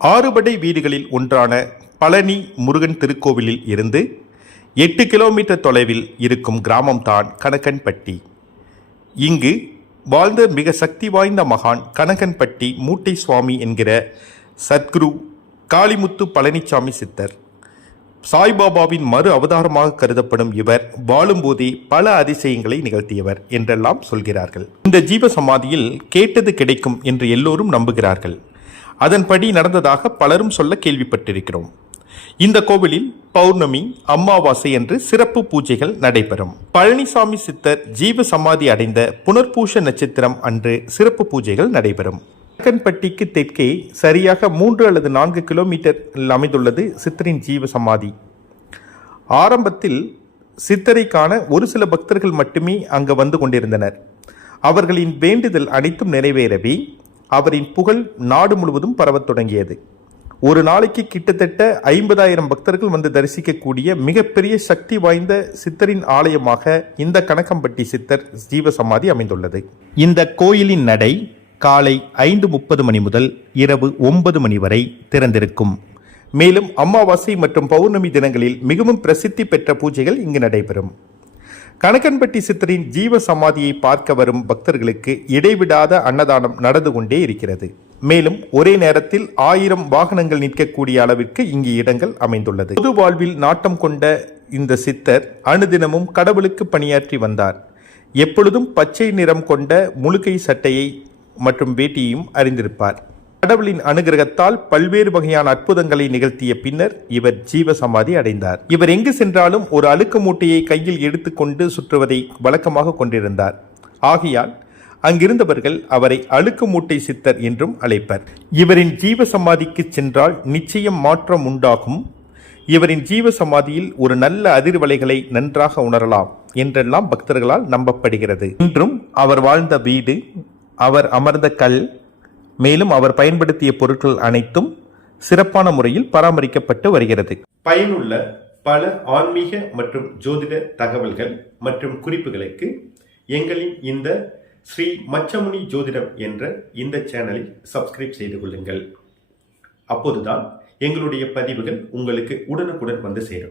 ஆறுபடை வீடுகளில் ஒன்றான பழனி முருகன் திருக்கோவிலில் இருந்து 8 கிலோமீட்டர் தொலைவில் இருக்கும் கிராமம்தான் கணக்கன்பட்டி. இங்கு வாழ்ந்த மிக சக்தி வாய்ந்த மகான் கணக்கன்பட்டி மூட்டை சுவாமி என்கிற சத்குரு காளிமுத்து பழனிசாமி சித்தர். சாய்பாபாவின் மறு அவதாரமாக கருதப்படும் இவர் வாழும்போதே பல அதிசயங்களை நிகழ்த்தியவர் என்றெல்லாம் சொல்கிறார்கள். இந்த ஜீவ சமாதியில் கேட்டது கிடைக்கும் என்று எல்லோரும் நம்புகிறார்கள். அதன்படி நடந்ததாக பலரும் சொல்ல கேள்விப்பட்டிருக்கிறோம். இந்த கோவிலில் பௌர்ணமி, அமாவாசை என்று சிறப்பு பூஜைகள் நடைபெறும். பழனிசாமி சித்தர் ஜீவ சமாதி அடைந்த புனர்பூஷ நட்சத்திரம் அன்று சிறப்பு பூஜைகள் நடைபெறும். கணக்கன்பட்டிக்கு தெற்கே சரியாக 3 அல்லது 4 கிலோமீட்டரில் அமைந்துள்ளது சித்தரின் ஜீவ சமாதி. ஆரம்பத்தில் சித்தரை காண ஒரு சில பக்தர்கள் மட்டுமே அங்கு வந்து கொண்டிருந்தனர். அவர்களின் வேண்டுதல் அனைத்தும் நிறைவேறவே அவரின் புகழ் நாடு முழுவதும் பரவத் தொடங்கியது. ஒரு நாளைக்கு கிட்டத்தட்ட 50,000 பக்தர்கள் வந்து தரிசிக்கக்கூடிய மிகப்பெரிய சக்தி வாய்ந்த சித்தரின் ஆலயமாக இந்த கணக்கன்பட்டி சித்தர் ஜீவசமாதி அமைந்துள்ளது. இந்த கோயிலின் நடை காலை 5:30 மணி முதல் இரவு 9 மணி வரை திறந்திருக்கும். மேலும் அமாவாசை மற்றும் பௌர்ணமி தினங்களில் மிகவும் பிரசித்தி பெற்ற பூஜைகள் இங்கு நடைபெறும். கணக்கன்பட்டி சித்தரின் ஜீவ சமாதியை பார்க்க வரும் பக்தர்களுக்கு இடைவிடாத அன்னதானம் நடந்து கொண்டே இருக்கிறது. மேலும் ஒரே நேரத்தில் 1000 வாகனங்கள் நிற்கக்கூடிய அளவிற்கு இங்கு இடங்கள் அமைந்துள்ளது. பொது வாழ்வில் நாட்டம் கொண்ட இந்த சித்தர் அனுதினமும் கடவுளுக்கு பணியாற்றி வந்தார். எப்பொழுதும் பச்சை நிறம் கொண்ட முழுக்கை சட்டையை மற்றும் வேட்டியையும் அறிந்திருப்பார். கடவுளின் அனுகிரகத்தால் பல்வேறு வகையான அற்புதங்களை நிகழ்த்திய பின்னர் இவர் ஜீவ சமாதி அடைந்தார். இவர் எங்கு சென்றாலும் ஒரு அழுக்கு மூட்டையை கையில் எடுத்துக்கொண்டு சுற்றுவதை வழக்கமாக கொண்டிருந்தார். ஆகையால் அங்கிருந்தவர்கள் அவரை அழுக்கு மூட்டை சித்தர் என்றும் அழைப்பர். இவரின் ஜீவ சமாதிக்கு சென்றால் நிச்சயம் மாற்றம் உண்டாகும். இவரின் ஜீவ சமாதியில் ஒரு நல்ல அதிர்வலைகளை நன்றாக உணரலாம் என்றெல்லாம் பக்தர்களால் நம்பப்படுகிறது. இன்றும் அவர் வாழ்ந்த வீடு, அவர் அமர்ந்த கல், மேலும் அவர் பயன்படுத்திய பொருட்கள் அனைத்தும் சிறப்பான முறையில் பராமரிக்கப்பட்டு வருகிறது. பயனுள்ள பல ஆன்மீக மற்றும் ஜோதிட தகவல்கள் மற்றும் குறிப்புகளுக்கு எங்களின் இந்த ஸ்ரீ மச்சமுனி ஜோதிடம் என்ற இந்த சேனலை சப்ஸ்கிரைப் செய்து கொள்ளுங்கள். அப்போதுதான் எங்களுடைய பதிவுகள் உங்களுக்கு உடனுக்குடன் வந்து சேரும்.